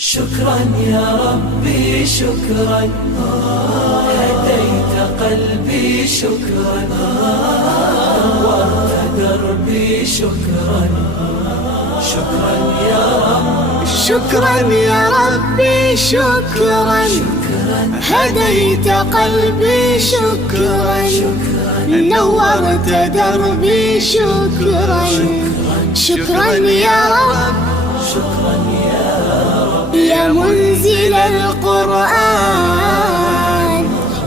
شكرا يا ربي شكرا، هديت قلبي شكرا، نورت دربي شكرا. شكرا يا رب، شكرا يا ربي شكرا، هديت قلبي شكرا، نورت دربي شكرا. شكرا يا رب، شكرا يا رب، يا منزل القرآن،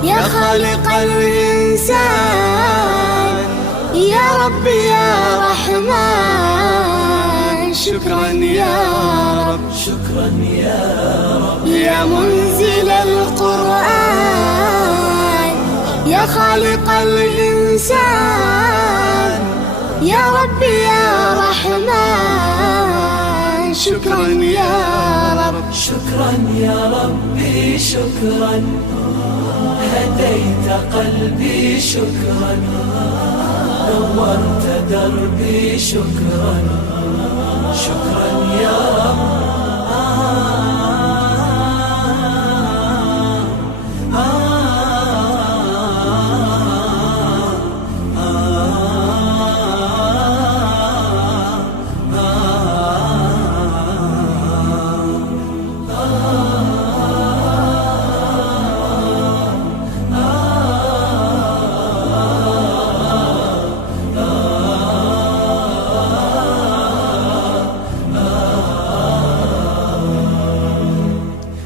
يا خالق الإنسان، يا رب يا رحمن. شكرا يا رب، شكرا يا رب، يا منزل القرآن، يا خالق الإنسان، يا رب يا رحمن. شكرا يا رب، شكرا يا ربي شكرا، هديت قلبي شكرا، نورت دربي شكرا. شكرا يا رب،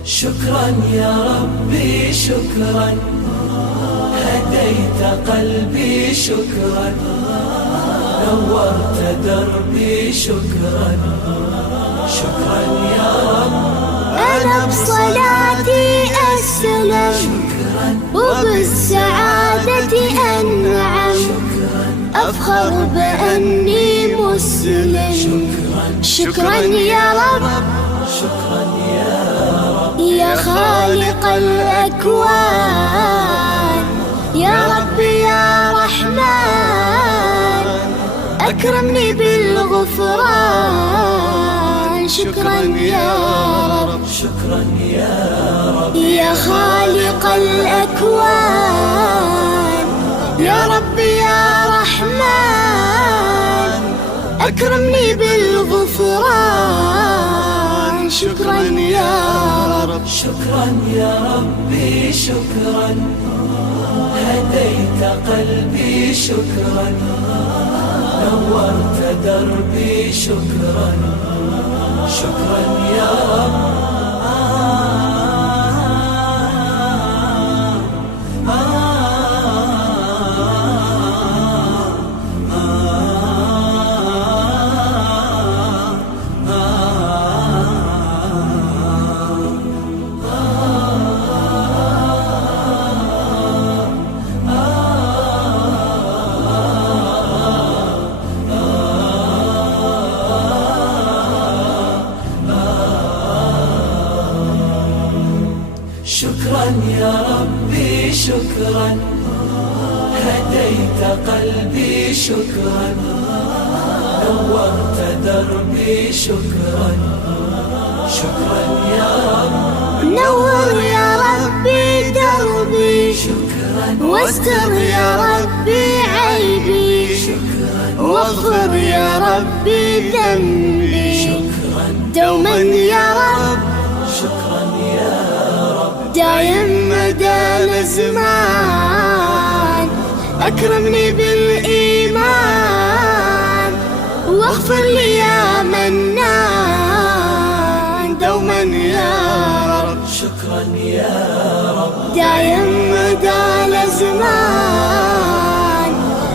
شكرا يا ربي شكرا، هديت قلبي شكرا، نورت دربي شكرا. شكرا يا رب، أنا بصلاتي أسلم، وبالسعادة أنعم، أفخر بأني مسلم. شكرا يا رب، شكرا يا رب، يا خالق الأكوان، يا رب يا رحمن، أكرمني بالغفران. شكرا يا رب، شكرا يا رب، يا خالق الأكوان، يا رب يا رحمن، أكرمني بالغفران. شكرا يا رب، شكرا يا ربي شكرا، هديت قلبي شكرا، نورت دربي شكرا. شكرا يا رب، شكرا يا ربي شكرا، هديت قلبي شكرا، نورت دربي شكرا. شكرا يا رب، نور يا ربي دربي، شكرا، واستر يا ربي عيبي، واغفر يا ربي ذنبي. شكرا دوما يا رب، شكرا يا رب، دايم مدى الزمان، أكرمني بالإيمان، واغفر لي يا منان. دوما يا رب، شكرا يا رب، دايم مدى الزمان،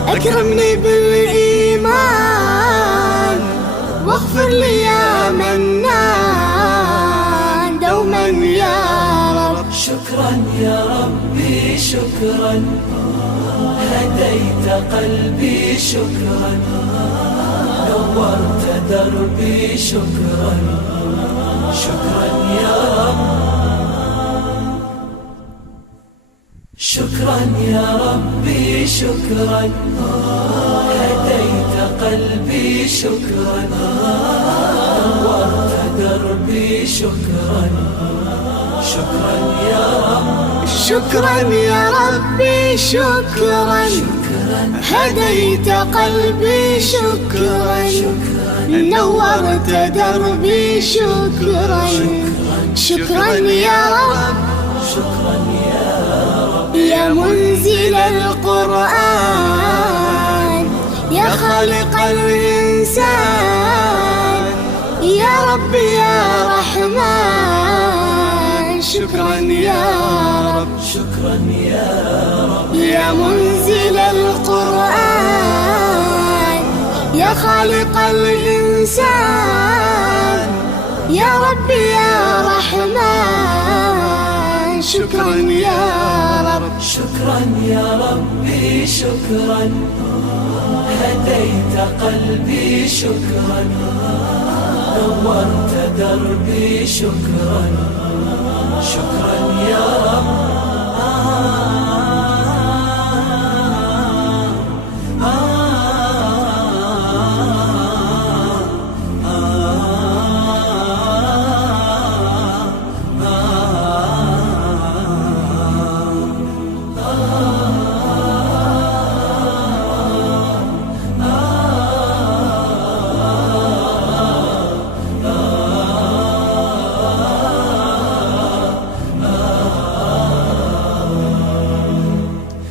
أكرمني بالإيمان، واغفر لي يا منان. دوما يا رب، شكرا يا ربي شكرا، هديت قلبي شكرا، نورت دربي شكرا. شكرا يا رب، شكرا يا ربي شكرا، هديت قلبي شكرا، نورت دربي شكرا شكرا يا رب شكرا يا ربي شكرا هديت قلبي شكرا نورت دربي شكرا شكرا يا رب شكرا يا رب يا منزل القرآن يا خالق الإنسان يا رب يا رحمن شكرا يا رب شكرا يا رب يا منزل القرآن يا خالق الإنسان يا رب يا رحمن شكرا يا رب شكرا يا ربي شكرا هديت قلبي شكرا نورت دربي شكرا شكرا يا رب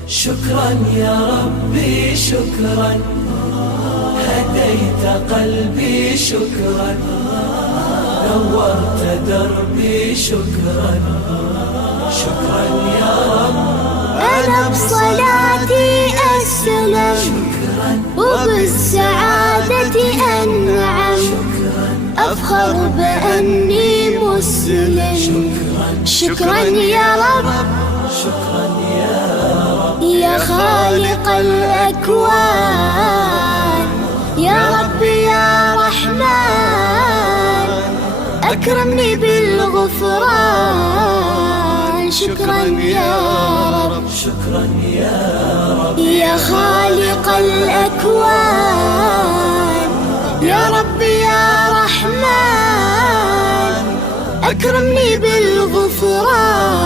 شكرا يا ربي شكرا هديت قلبي شكرا نورت دربي شكرا شكرا يا رب أنا بصلاتي أسلم وبالسعادة أنعم أفخر بأني مسلم شكرا يا رب شكرا يا رب يا خالق الأكوان يا رب يا رحمن أكرمني بالغفران شكرا يا رب شكرا يا رب يا خالق الأكوان يا رب يا رحمن أكرمني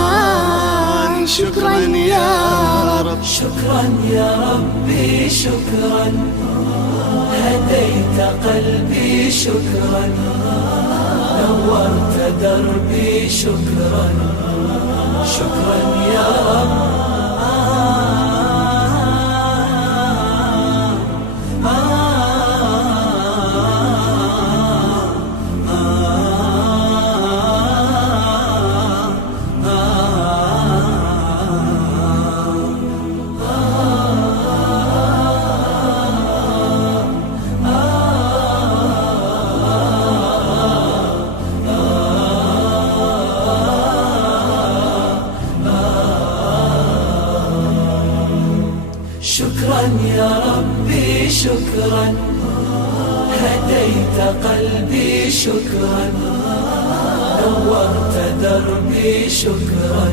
بالغفران شكرا يا رب شكرا يا ربي شكرا هديت قلبي شكرا نورت دربي شكرا شكرا يا رب شكرا يا ربي شكرا هديت قلبي شكرا نورت دربي شكرا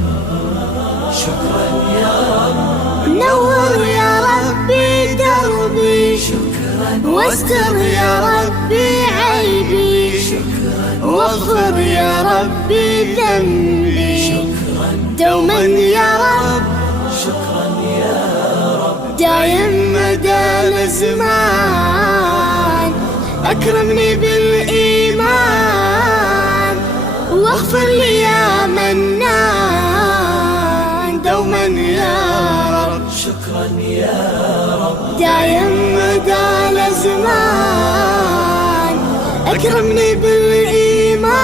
شكرا يا رب نور يا ربي دربي شكرا واستر يا ربي عيبي شكرا واغفر يا ربي ذنبي شكرا دوما يا رب شكرا يا رب دايم مدى الزمان أكرمني بالإيمان واغفر لي يا منان دوما يا رب شكرا يا رب دايم مدى الزمان أكرمني بالإيمان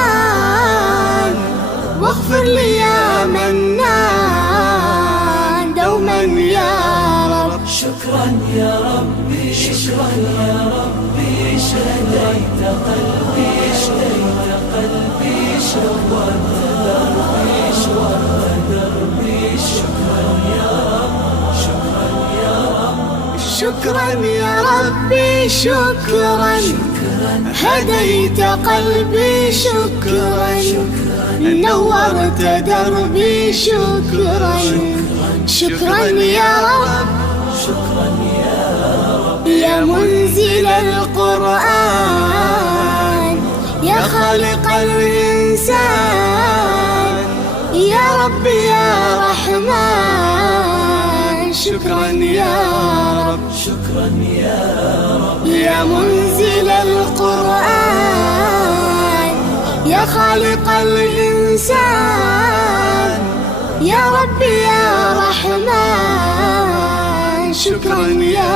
واغفر لي يا منان دوما يا رب شكرا يا ربي شكرا يا ربي هديت قلبي شديت قلبي شورت دربي شكرا يا رب شكرا يا رب شكرا يا ربي شكرا هديت قلبي شكرا نورت دربي شكرا شكرا يا رب شكرا يا رب يا منزل القرآن يا يا خالق الإنسان، يا ربي يا رحمن، شكرا يا رب، شكرا يا رب، يا منزل القرآن، يا خالق الإنسان، يا ربي يا رحمن، شكرا يا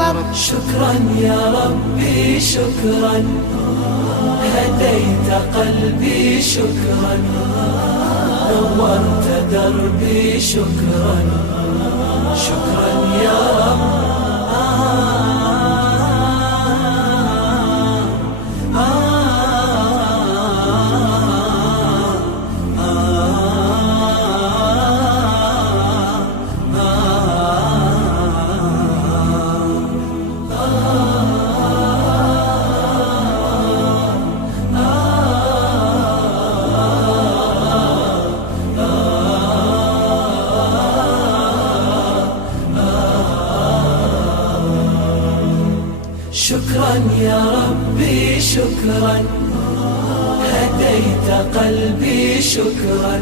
رب، شكرا يا ربي شكرا، هديت قلبي شكرا، نورت دربي شكرا، شكرا يا رب. شكرا يا ربي شكرا، هديت قلبي شكرا،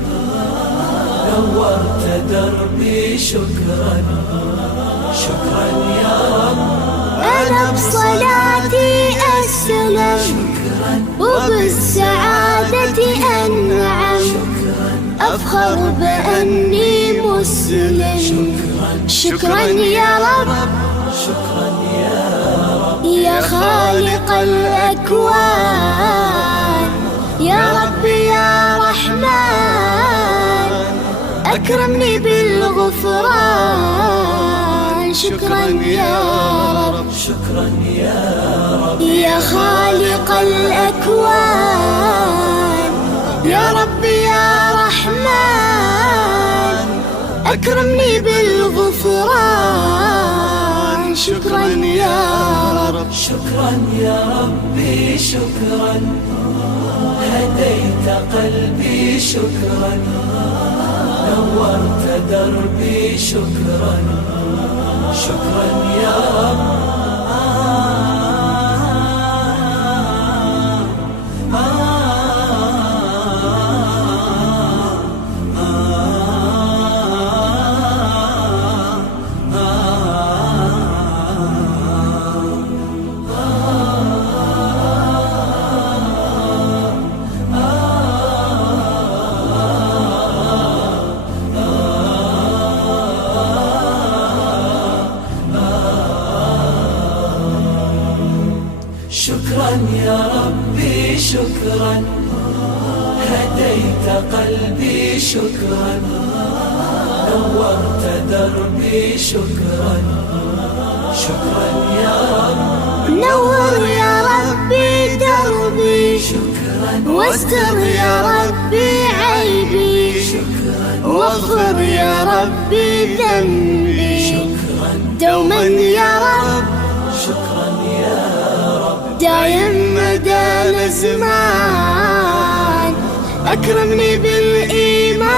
نورت دربي شكرا، شكرا يا رب. أنا بصلاتي أسلم، وبالسعادة أنعم، أفخر بأني مسلم، شكرا يا رب، شكرا يا رب، يا خالق الأكوان، يا ربي يا رحمن، أكرمني بالغفران، شكرا يا رب، شكرا يا رب، يا خالق الأكوان، يا ربي يا رحمن، أكرمني بالغفران، شكرا يا رب، شكرا يا ربي شكرا، هديت قلبي شكرا، نورت دربي شكرا، شكرا يا رب. شكرا يا ربي شكرا، هديت قلبي شكرا، نورت دربي شكرا، شكرا يا رب. نور يا ربي دربي، شكرا واستر يا ربي عيبي، واغفر يا ربي ذنبي، شكرا دوما يا رب، شكرا يا رب، دايم مدى الزمان، أكرمني بالإيمان،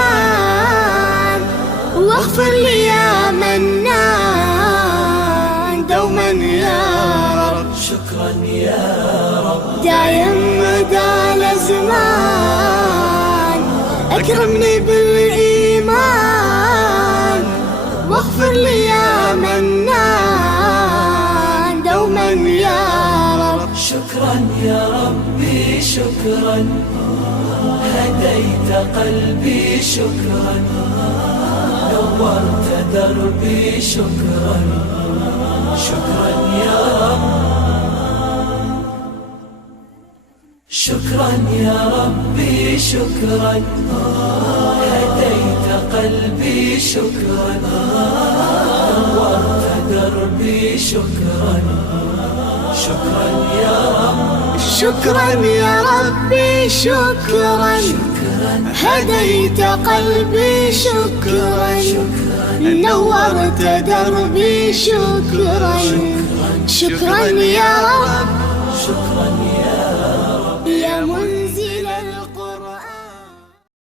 واغفر لي يا منان، دوما يا رب، شكرا يا رب، دايم مدى الزمان، أكرمني بالإيمان، واغفر لي يا منان، دوما يا رب، شكرا يا ربي شكرا، هديت قلبي شكرا، نورت دربي شكرا، شكرا يا رب. شكرا يا ربي شكرا، هديت قلبي شكرا، نورت دربي شكرا، شكرا يا رب. شكرا يا ربي شكرا، هديت قلبي شكرا، نورت دربي شكرا، شكرا يا رب، شكرا يا